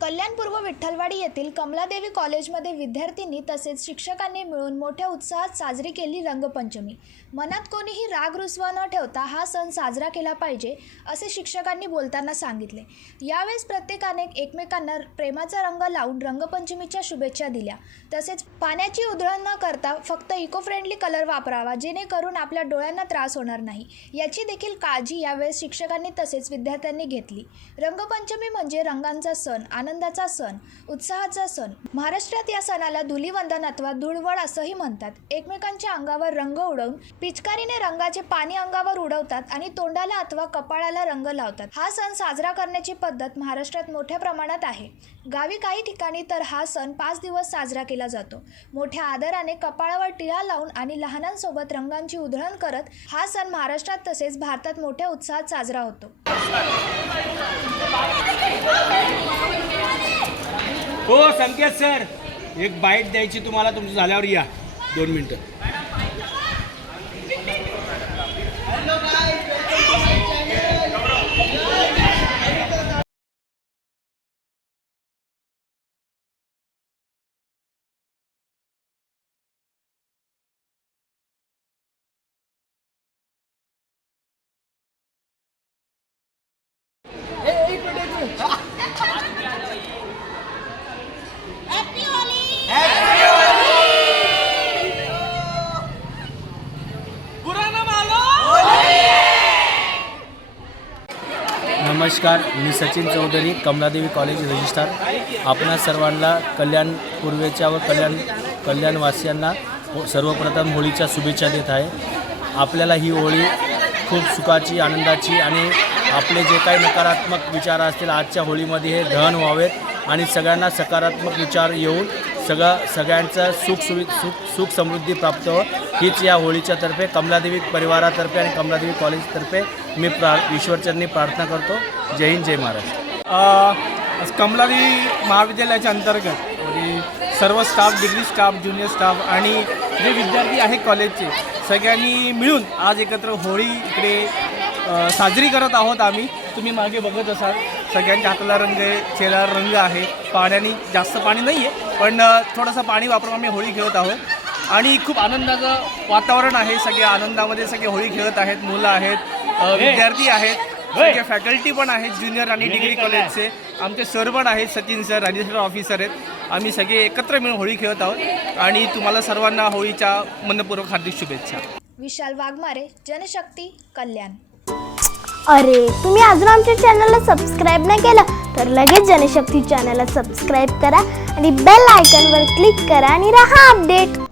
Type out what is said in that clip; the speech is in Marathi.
कल्याणपूर्व विठ्ठलवाडी येथील कमलादेवी कॉलेजमध्ये विद्यार्थ्यांनी तसेच शिक्षकांनी मिळून मोठ्या उत्साहात साजरी केली रंगपंचमी। मनात कोणीही राग रुसवा न ठेवता हा सण साजरा केला पाहिजे असे शिक्षकांनी बोलताना सांगितले। यावेळेस प्रत्येकाने एकमेकांना प्रेमाचा रंग लावून रंगपंचमीच्या शुभेच्छा दिल्या। तसेच पाण्याची उधळण न करता फक्त इको फ्रेंडली कलर वापरावा जेणेकरून आपल्या डोळ्यांना त्रास होणार नाही याची देखील काळजी यावेळेस शिक्षकांनी तसेच विद्यार्थ्यांनी घेतली। रंगपंचमी म्हणजे रंगांचा सण, आनंदाचा सण, उत्साहाचा सण। महाराष्ट्रात या सणाला धुलीवंदन अथवा धुळवड असंही म्हणतात। एकमेकांच्या अंगावर रंग उडवून पिचकारीने रंगाचे पाणी अंगावर उडवतात आणि तोंडाला अथवा कपाळाला रंग लावतात। हा सण साजरा करण्याची पद्धत महाराष्ट्रात मोठ्या प्रमाणात आहे। गावी काही ठिकाणी तर हा सण 5 दिवस साजरा केला जातो। मोठ्या आदराने कपाळावर टिळा लावून आणि लहानांसोबत रंगांची उधळण करत हा सण महाराष्ट्रात तसेच भारतात मोठ्या उत्साहात साजरा होतो। हो संकेत सर, एक बाईट द्यायची तुम्हाला, तुमचं झाल्यावर या 2 मिनिटं। नमस्कार, मी सचिन चौधरी, कमलादेवी कॉलेज रजिस्ट्रार। आपणा सर्वांना कल्याण पूर्वेच्या व कल्याणवासियांना सर्वप्रथम होळीच्या शुभेच्छा देत आहे। आपल्याला ही होळी खूप सुखाची, आनंदाची आणि आपले जे काही नकारात्मक विचार असतील आजच्या होळीमध्ये हे दहन व्हावेत आणि सगळ्यांना सकारात्मक विचार येऊन सगळ्यांचं सुख समृद्धी प्राप्त हो, हीच या होळीच्या तर्फे कमलादेवी परिवारातर्फे आणि कमलादेवी कॉलेजतर्फे मी ईश्वरचरणी प्रार्थना करतो। जय हिंद, जय महाराष्ट्र। कमलादेवी महाविद्यालयाच्या अंतर्गत म्हणजे सर्व staff, degree staff, junior staff आणि जे विद्यार्थी आहेत कॉलेजचे सगळ्यांनी मिळून आज एकत्र होळी इकडे साजरी करत आहोत आम्ही। तुम्ही मागे बघत असाल सगळ्यांच्या हाताला रंग आहे, चेहऱ्यावर रंग आहे। पाण्याने जास्त पाणी नाही आहे पण थोडंसं पाणी वापरून आम्ही होळी खेळत आहोत आणि खूप आनंदाचं वातावरण आहे। सगळे आनंदामध्ये सगळे होळी खेळत आहेत, मुलं आहेत, विद्यार्थी आहेत, सगळे फॅकल्टी पण आहेत, ज्युनियर आणि डिग्री कॉलेजचे आमचे सर पण आहेत, सचिन सर, रजिस्टर ऑफिसर आहेत। आम्ही सगळे एकत्र मिळून होळी खेळत आहोत आणि तुम्हाला सर्वांना होळीच्या मनपूर्वक हार्दिक शुभेच्छा। विशाल वाघमारे, जनशक्ती, कल्याण। अरे, तुम्ही अजून आमच्या चॅनलला सबस्क्राईब नाही केलं तर लगेच जनशक्ती चॅनलला सबस्क्राईब करा आणि बेल आयकॉनवर क्लिक करा आणि रहा अपडेट।